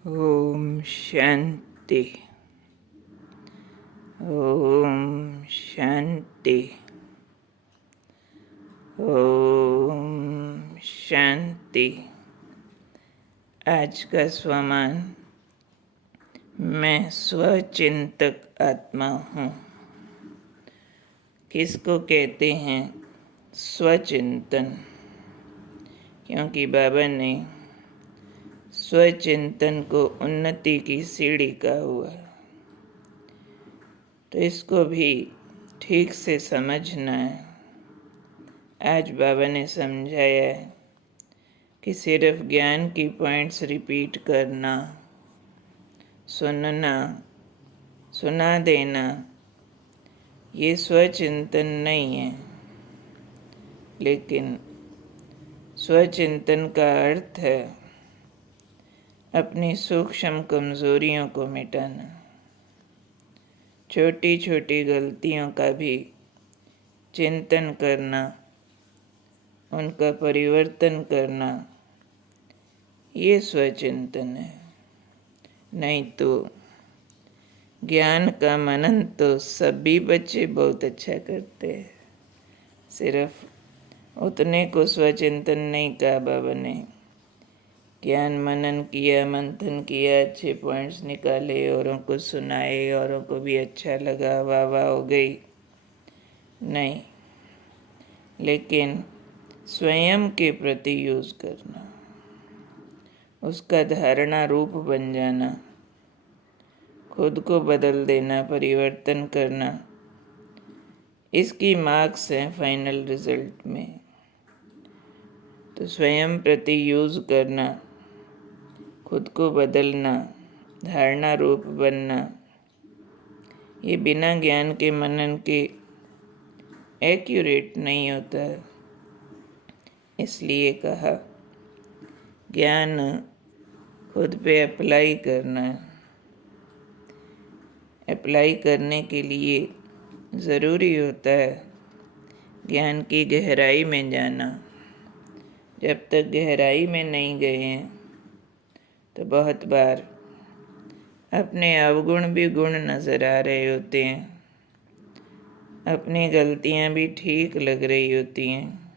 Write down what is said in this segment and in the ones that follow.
ओम शांति। ओम शांति। ओम शांति। आज का स्वमान, मैं स्वचिंतक आत्मा हूँ। किसको कहते हैं स्वचिंतन? क्योंकि बाबा ने स्वचिंतन को उन्नति की सीढ़ी कहा हुआ है, तो इसको भी ठीक से समझना है। आज बाबा ने समझाया है कि सिर्फ ज्ञान की पॉइंट्स रिपीट करना, सुनना, सुना देना, ये स्वचिंतन नहीं है। लेकिन स्वचिंतन का अर्थ है अपनी सूक्ष्म कमजोरियों को मिटाना, छोटी छोटी गलतियों का भी चिंतन करना, उनका परिवर्तन करना, ये स्वचिंतन है। नहीं तो ज्ञान का मनन तो सभी बच्चे बहुत अच्छा करते हैं, सिर्फ उतने को स्वचिंतन नहीं कहा बाबा ने। ज्ञान मनन किया, मंथन किया, अच्छे पॉइंट्स निकाले, औरों को सुनाए, औरों को भी अच्छा लगा, वाह वाह हो गई, नहीं। लेकिन स्वयं के प्रति यूज करना, उसका धारणा रूप बन जाना, खुद को बदल देना, परिवर्तन करना, इसकी मार्क्स हैं फाइनल रिजल्ट में। तो स्वयं प्रति यूज करना, खुद को बदलना, धारणा रूप बनना, ये बिना ज्ञान के मनन के एक्यूरेट नहीं होता। इसलिए कहा ज्ञान खुद पे अप्लाई करना। अप्लाई करने के लिए ज़रूरी होता है ज्ञान की गहराई में जाना। जब तक गहराई में नहीं गए हैं तो बहुत बार अपने अवगुण भी गुण नज़र आ रहे होते हैं, अपनी गलतियां भी ठीक लग रही होती हैं,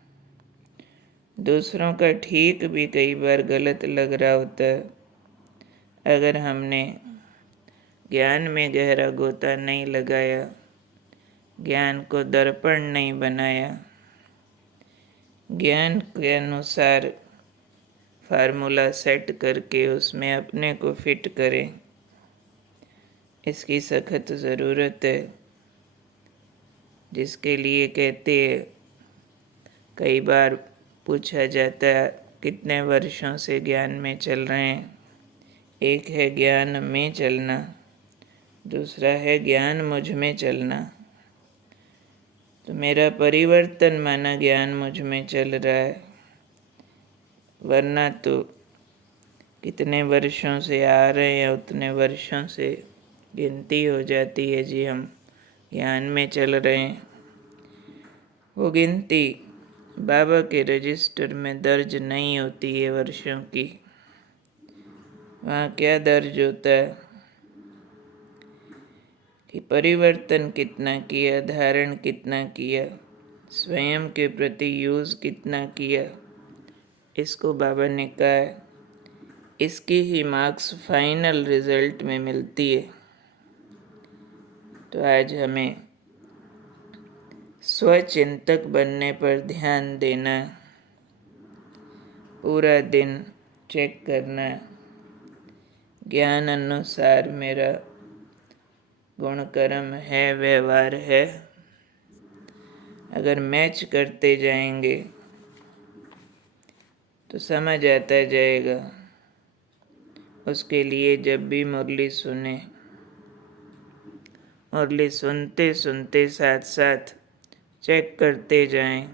दूसरों का ठीक भी कई बार गलत लग रहा होता है। अगर हमने ज्ञान में गहरा गोता नहीं लगाया, ज्ञान को दर्पण नहीं बनाया, ज्ञान के अनुसार फार्मूला सेट करके उसमें अपने को फिट करें, इसकी सख्त ज़रूरत है। जिसके लिए कहते हैं, कई बार पूछा जाता है कितने वर्षों से ज्ञान में चल रहे हैं। एक है ज्ञान में चलना, दूसरा है ज्ञान मुझ में चलना। तो मेरा परिवर्तन माना ज्ञान मुझ में चल रहा है, वरना तो कितने वर्षों से आ रहे हैं उतने वर्षों से गिनती हो जाती है जी, हम ज्ञान में चल रहे हैं। वो गिनती बाबा के रजिस्टर में दर्ज नहीं होती है वर्षों की। वहाँ क्या दर्ज होता है कि परिवर्तन कितना किया, धारण कितना किया, स्वयं के प्रति यूज़ कितना किया। इसको बाबा ने कहा है, इसकी ही मार्क्स फाइनल रिजल्ट में मिलती है। तो आज हमें स्वचिंतक बनने पर ध्यान देना, पूरा दिन चेक करना, ज्ञान अनुसार मेरा गुण कर्म है, व्यवहार है। अगर मैच करते जाएंगे तो समझ आता जाएगा। उसके लिए जब भी मुरली सुने, मुरली सुनते सुनते साथ साथ चेक करते जाएं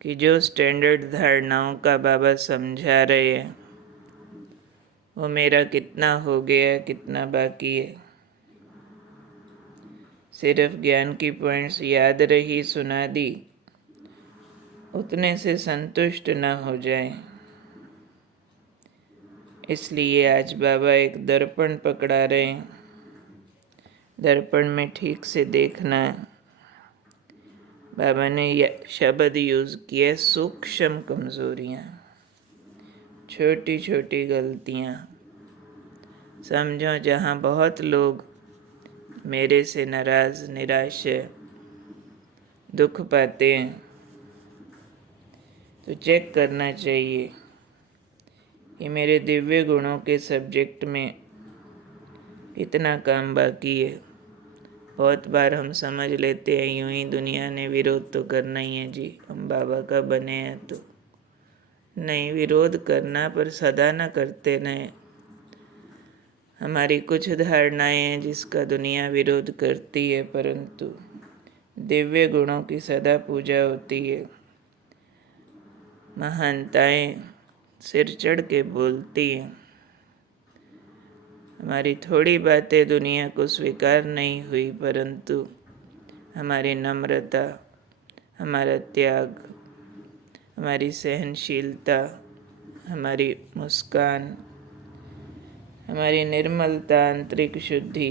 कि जो स्टैंडर्ड धारणाओं का बाबा समझा रहे हैं वो मेरा कितना हो गया, कितना बाकी है। सिर्फ ज्ञान की पॉइंट्स याद रही, सुना दी, उतने से संतुष्ट न हो जाए। इसलिए आज बाबा एक दर्पण पकड़ा रहे हैं। दर्पण में ठीक से देखना है। बाबा ने यह शब्द यूज़ किया, सूक्ष्म कमज़ोरियाँ, छोटी छोटी गलतियाँ। समझो जहाँ बहुत लोग मेरे से नाराज़, निराश, दुख पाते हैं, तो चेक करना चाहिए कि मेरे दिव्य गुणों के सब्जेक्ट में कितना काम बाकी है। बहुत बार हम समझ लेते हैं यूं ही दुनिया ने विरोध तो करना ही है जी, हम बाबा का बने हैं तो। नहीं, विरोध करना पर सदा न करते रहें। हमारी कुछ धारणाएं हैं जिसका दुनिया विरोध करती है, परंतु दिव्य गुणों की सदा पूजा होती है। महानताएं सिर चढ़ के बोलती हैं। हमारी थोड़ी बातें दुनिया को स्वीकार नहीं हुई, परंतु हमारी नम्रता, हमारा त्याग, हमारी सहनशीलता, हमारी मुस्कान, हमारी निर्मलता, आंतरिक शुद्धि,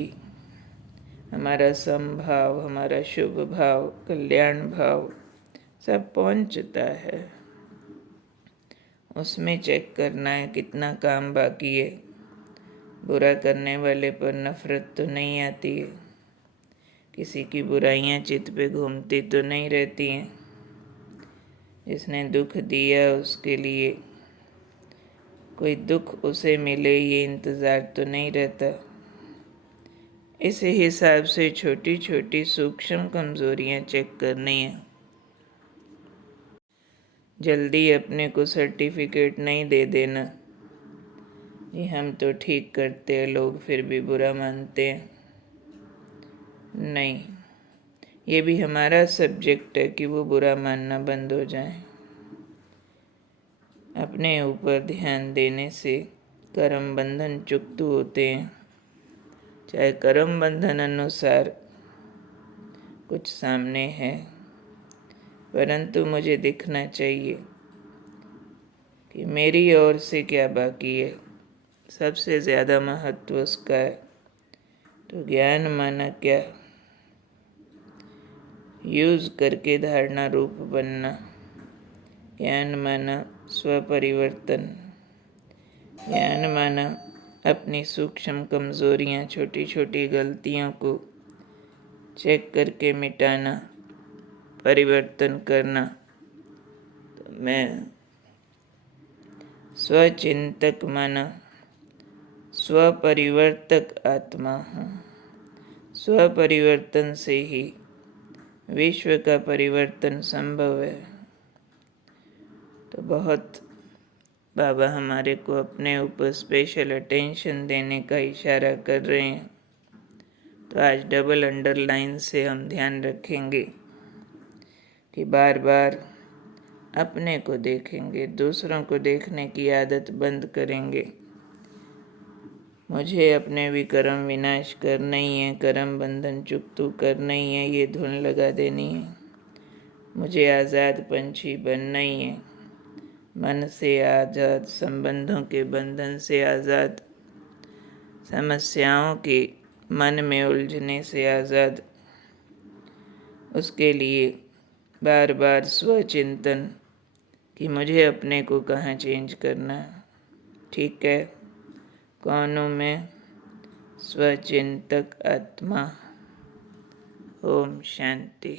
हमारा समभाव, हमारा शुभ भाव, कल्याण भाव सब पहुंचता है। उसमें चेक करना है कितना काम बाकी है। बुरा करने वाले पर नफरत तो नहीं आती है, किसी की बुराइयां चित्त पे घूमती तो नहीं रहती हैं। जिसने दुख दिया उसके लिए कोई दुख उसे मिले ये इंतज़ार तो नहीं रहता। इसी हिसाब से छोटी छोटी सूक्ष्म कमज़ोरियाँ चेक करनी है। जल्दी अपने को सर्टिफिकेट नहीं दे देना कि हम तो ठीक करते हैं, लोग फिर भी बुरा मानते हैं। नहीं, ये भी हमारा सब्जेक्ट है कि वो बुरा मानना बंद हो जाए। अपने ऊपर ध्यान देने से कर्म बंधन चुक्त होते हैं। चाहे कर्म बंधन अनुसार कुछ सामने है, परंतु मुझे दिखना चाहिए कि मेरी ओर से क्या बाकी है। सबसे ज़्यादा महत्व उसका है। तो ज्ञान माना क्या? यूज़ करके धारणा रूप बनना। ज्ञान माना स्वपरिवर्तन। ज्ञान माना अपनी सूक्ष्म कमज़ोरियाँ, छोटी छोटी गलतियों को चेक करके मिटाना, परिवर्तन करना। तो मैं स्वचिंतक माना स्वपरिवर्तक आत्मा हूँ। स्वपरिवर्तन से ही विश्व का परिवर्तन संभव है। तो बहुत बाबा हमारे को अपने ऊपर स्पेशल अटेंशन देने का इशारा कर रहे हैं। तो आज डबल अंडरलाइन से हम ध्यान रखेंगे कि बार बार अपने को देखेंगे, दूसरों को देखने की आदत बंद करेंगे। मुझे अपने भी कर्म विनाश करना ही है, कर्म बंधन चुकतू करना ही है, ये धुन लगा देनी है। मुझे आज़ाद पंछी बनना ही है, मन से आज़ाद, संबंधों के बंधन से आज़ाद, समस्याओं के मन में उलझने से आज़ाद। उसके लिए बार बार स्वचिंतन कि मुझे अपने को कहाँ चेंज करना है। ठीक है, कौन हूँ मैं? स्वचिंतक आत्मा। ओम शांति।